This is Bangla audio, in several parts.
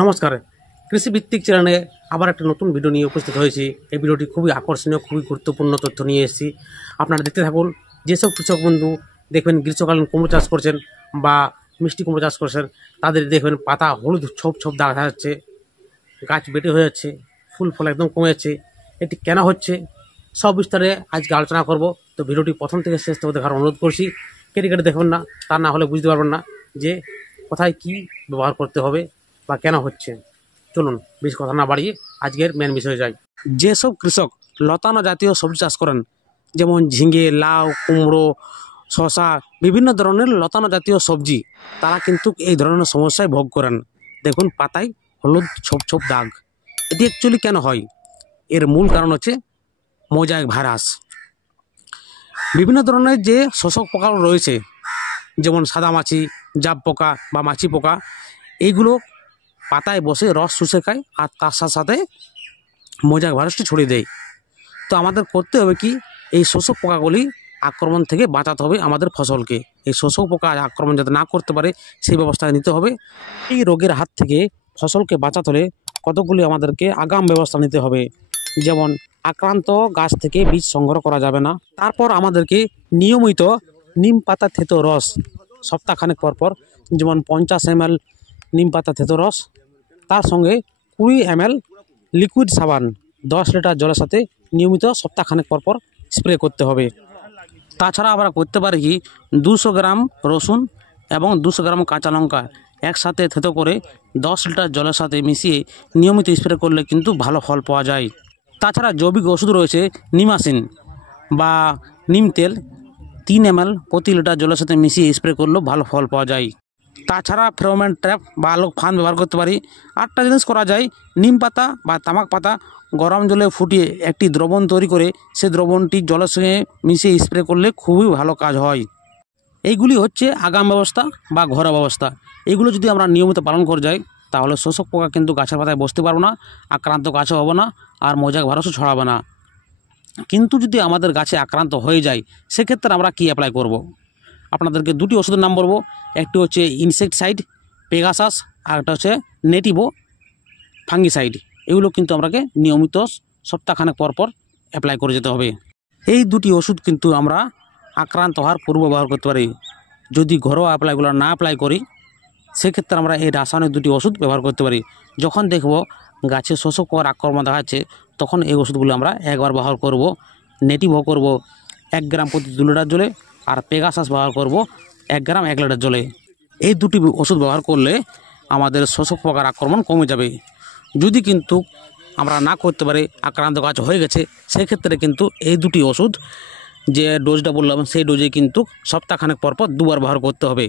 নমস্কার, কৃষিভিত্তিক চ্যানেলে আবার একটা নতুন ভিডিও নিয়ে উপস্থিত হয়েছি। এই ভিডিওটি খুবই আকর্ষণীয়, খুবই গুরুত্বপূর্ণ তথ্য নিয়ে এসেছি। আপনারা দেখতে থাকুন। যেসব কৃষক বন্ধু দেখবেন গ্রীষ্মকালীন কুমড়ো চাষ করছেন বা মিষ্টি কুমড়ো চাষ করছেন, তাদের দেখবেন পাতা হলুদ ছোপ ছোপ দেখা যাচ্ছে, গাছ বেটে হয়ে যাচ্ছে, ফুল ফল একদম কমে যাচ্ছে। এটি কেন হচ্ছে সব বিস্তারে আজকে আলোচনা করব। তো ভিডিওটি প্রথম থেকে শেষ থেকে দেখার অনুরোধ করছি। কেটে কেটে দেখবেন না, তা না হলে বুঝতে পারবেন না যে কোথায় কি ব্যবহার করতে হবে বা কেন হচ্ছে। চলুন বেশি কথা না বাড়িয়ে আজকের মেন বিষয়ে যাই। যেসব কৃষক লতানো জাতীয় সবজি চাষ করেন, যেমন ঝিঙে, লাউ, কুমড়ো, শশা, বিভিন্ন ধরনের লতানো জাতীয় সবজি, তারা কিন্তু এই ধরনের সমস্যায় ভোগ করেন। দেখুন পাতায় হলুদ ছোপ ছোপ দাগ। এটি অ্যাকচুয়ালি কেন হয়? এর মূল কারণ হচ্ছে মোজাইক ভাইরাস। বিভিন্ন ধরনের যে শোষক পোকা রয়েছে, যেমন সাদামাছি, জাব পোকা বা মাছি পোকা, এইগুলো পাতায় বসে রস শুষে খায় আর তার সাথে সাথে মোজাইক ভাইরাসটি ছড়িয়ে দেয়। তো আমাদের করতে হবে কি, এই শোষক পোকাগুলি আক্রমণ থেকে বাঁচাতে হবে আমাদের ফসলকে। এই শোষক পোকা আক্রমণ যাতে না করতে পারে সেই ব্যবস্থা নিতে হবে। এই রোগের হাত থেকে ফসলকে বাঁচাতে হলে কতগুলি আমাদেরকে আগাম ব্যবস্থা নিতে হবে। যেমন আক্রান্ত গাছ থেকে বীজ সংগ্রহ করা যাবে না। তারপর আমাদেরকে নিয়মিত নিম পাতা থেতো রস সপ্তাহখানেক পরপর, যেমন 50 ml নিম পাতা থেতো রস, তার সঙ্গে 20 ml লিকুইড সাবান 10 লিটার জলের সাথে নিয়মিত সপ্তাহখানেক পরপর স্প্রে করতে হবে। তাছাড়া আমরা করতে পারি কি, 200 গ্রাম রসুন এবং 200 গ্রাম কাঁচা লঙ্কা একসাথে থেতো করে 10 লিটার জলের সাথে মিশিয়ে নিয়মিত স্প্রে করলে কিন্তু ভালো ফল পাওয়া যায়। তাছাড়া জৈবিক ওষুধ রয়েছে নিমাসিন বা নিম তেল, 3 ml প্রতি লিটার জলের সাথে মিশিয়ে স্প্রে করলেও ভালো ফল পাওয়া যায়। তাছাড়া ফেরোমন ট্র্যাপ বা আলোক ফাঁদ ব্যবহার করতে পারি। আরেকটা জিনিস করা যায়, নিম পাতা বা তামাক পাতা গরম জলে ফুটিয়ে একটি দ্রবণ তৈরি করে সেই দ্রবণটি জলের সঙ্গে মিশিয়ে স্প্রে করলে খুবই ভালো কাজ হয়। এইগুলি হচ্ছে আগাম ব্যবস্থা বা ঘরোয়া ব্যবস্থা। এগুলো যদি আমরা নিয়মিত পালন করে যাই, তাহলে শোষক পোকা কিন্তু গাছের পাতায় বসতে পারবো না, আক্রান্ত গাছও হবে না, আর মোজাইক ভাইরাসও ছড়াবে না। কিন্তু যদি আমাদের গাছে আক্রান্ত হয়ে যায়, সেক্ষেত্রে আমরা কি অ্যাপ্লাই করব? আপনাদেরকে দুটি ওষুধের নাম বলবো। একটি হচ্ছে ইনসেক্টিসাইড পেগাসাস, আর একটা হচ্ছে নেটিভো ফাঙ্গিসাইড। এগুলো কিন্তু আমাকে নিয়মিত সপ্তাহখানেক পরপর অ্যাপ্লাই করে যেতে হবে। এই দুটি ওষুধ কিন্তু আমরা আক্রান্ত হওয়ার পূর্ব ব্যবহার করতে পারি। যদি ঘরোয়া অ্যাপ্লাইগুলো না অ্যাপ্লাই করি, সেক্ষেত্রে আমরা এই রাসায়নিক দুটি ওষুধ ব্যবহার করতে পারি। যখন দেখব গাছে শোষক পোকার আক্রমণ দেখা যাচ্ছে, তখন এই ওষুধগুলো আমরা একবার ব্যবহার করব। নেটিভো করব 1 গ্রাম প্রতি 2 লিটার জলে, আর পেগাসাস ব্যবহার করব 1 গ্রাম 1 লিটার জলে। এই দুটি ওষুধ ব্যবহার করলে আমাদের শোষক পোকার আক্রমণ কমে যাবে। যদি কিন্তু আমরা না করতে পারি, আক্রান্ত গাছ হয়ে গেছে, সেক্ষেত্রে কিন্তু এই দুটি ওষুধ যে ডোজটা বললাম, সেই ডোজে কিন্তু সপ্তাহখানেক পরপর 2 বার ব্যবহার করতে হবে।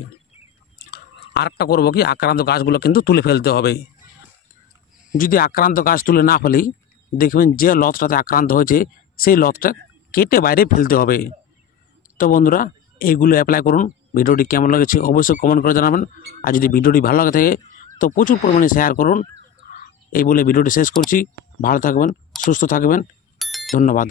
আরেকটা করবো কি, আক্রান্ত গাছগুলো কিন্তু তুলে ফেলতে হবে। যদি আক্রান্ত গাছ তুলে না ফেলি, দেখবেন যে লতটাতে আক্রান্ত হয়েছে সেই লতটা কেটে বাইরে ফেলতে হবে। তো বন্ধুরা, এইগুলো অ্যাপ্লাই করুন। ভিডিওটি কেমন লেগেছে অবশ্যই কমেন্ট করে জানাবেন। আর যদি ভিডিওটি ভালো লাগে থাকে তো প্রচুর পরিমাণে শেয়ার করুন। এই বলে ভিডিওটি শেষ করছি। ভালো থাকবেন, সুস্থ থাকবেন, ধন্যবাদ।